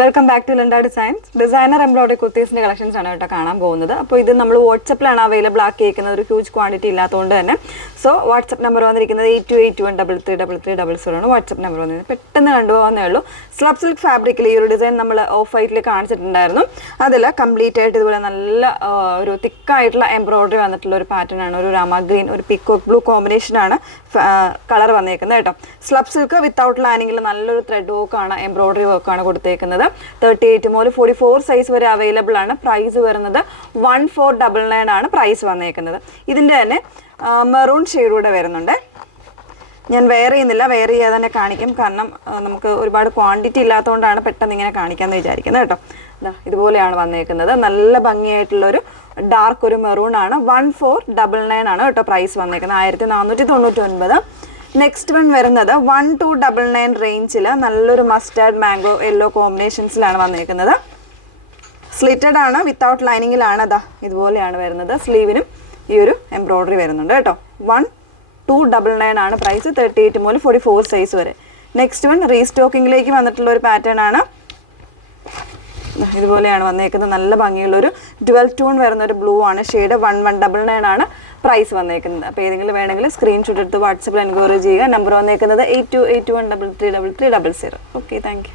Welcome back to Landa designs. Designer embroidery കുർത്തീസിന്റെ collections ആണ് കേട്ടോ കാണാൻ പോകുന്നത്. അപ്പോൾ ഇത് നമ്മൾ വാട്സപ്പിലാണ് അവൈലബിൾ ആക്കിയിരിക്കുന്നത്, ഒരു ഹ്യൂജ് ക്വാണ്ടിറ്റി ഇല്ലാത്തതുകൊണ്ട് തന്നെ. സോ വാട്സപ്പ് നമ്പർ വന്നിരിക്കുന്നത് 8281333300 ആണ് വാട്സപ്പ് നമ്പർ വന്നിരിക്കുന്നത്. പെട്ടെന്ന് കണ്ടുപോകാവുന്നേ ഉള്ളൂ. സ്ലബ് സിൽക്ക് ഫാബ്രിക്കിൽ ഈ ഒരു ഡിസൈൻ നമ്മൾ ഓഫ് വൈറ്റിൽ കാണിച്ചിട്ടുണ്ടായിരുന്നു. അതിൽ കംപ്ലീറ്റ് ആയിട്ട് ഇതുപോലെ നല്ല ഒരു തിക്കായിട്ടുള്ള എംബ്രോയിഡറി വന്നിട്ടുള്ള ഒരു പാറ്റേൺ ആണ്. ഒരു രാമ ഗ്രീൻ, ഒരു പിക്കോക്ക് ബ്ലൂ കോമ്പിനേഷനാണ് കളർ വന്നേക്കുന്നത് കേട്ടോ. സ്ലബ് സിൽക്ക് വിത്തൗട്ട് ലൈനിങ്ങിൽ നല്ലൊരു ത്രെഡ് വർക്കാണ്, എംബ്രോയിഡറി വർക്കാണ് കൊടുത്തേക്കുന്നത്. 38 മുതൽ 44 സൈസ് വരെ അവൈലബിൾ ആണ്. പ്രൈസ് വരുന്നത് 1499 ആണ് പ്രൈസ് വന്നേക്കുന്നത്. ഇതിൻ്റെ തന്നെ മെറൂൺ ഷെയ്ഡൂടെ വരുന്നുണ്ട്. ഞാൻ വെയർ ചെയ്യുന്നില്ല, വെയർ ചെയ്യാതെ തന്നെ കാണിക്കും, കാരണം നമുക്ക് ഒരുപാട് ക്വാണ്ടിറ്റി ഇല്ലാത്തതുകൊണ്ടാണ് പെട്ടെന്ന് ഇങ്ങനെ കാണിക്കാമെന്ന് വിചാരിക്കുന്നത് കേട്ടോ. ഇതുപോലെയാണ് വന്നേക്കുന്നത്. നല്ല ഭംഗിയായിട്ടുള്ളൊരു ഡാർക്ക് ഒരു മെറൂൺ ആണ്. 1499 ആണ് കേട്ടോ പ്രൈസ് വന്നേക്കുന്നത്, 1499. നെക്സ്റ്റ് വൺ വരുന്നത് 1299 റേഞ്ചിൽ നല്ലൊരു മസ്റ്റാർഡ് മാംഗോ യെല്ലോ കോമ്പിനേഷൻസിലാണ് വന്നേക്കുന്നത്. സ്ലിറ്റഡ് ആണ്, വിത്തൗട്ട് ലൈനിങ്ങിലാണ്. ഇതുപോലെയാണ് വരുന്നത്. സ്ലീവിനും ഈ ഒരു എംബ്രോയിഡറി വരുന്നുണ്ട് കേട്ടോ. 1299 ആണ് പ്രൈസ്, 38 മുതൽ 44 സൈസ് വരെ. നെക്സ്റ്റ് വൺ റീസ്റ്റോക്കിങ്ങിലേക്ക് വന്നിട്ടുള്ള ഒരു പാറ്റേൺ ആണ്. ഇതുപോലെയാണ് വന്നേക്കുന്നത്. നല്ല ഭംഗിയുള്ളൊരു 12 ടൂൺ വരുന്ന ഒരു ബ്ലൂ ആണ് ഷെയ്ഡ്. 1199 ആണ് പ്രൈസ് വന്നേക്കുന്നത്. അപ്പോൾ ഏതെങ്കിലും വേണമെങ്കിൽ സ്ക്രീൻഷോട്ട് എടുത്ത് വാട്സപ്പിൽ എൻക്വയറി ചെയ്യുക. നമ്പർ വന്നേക്കുന്നത് 8281333300. Okay, thank you.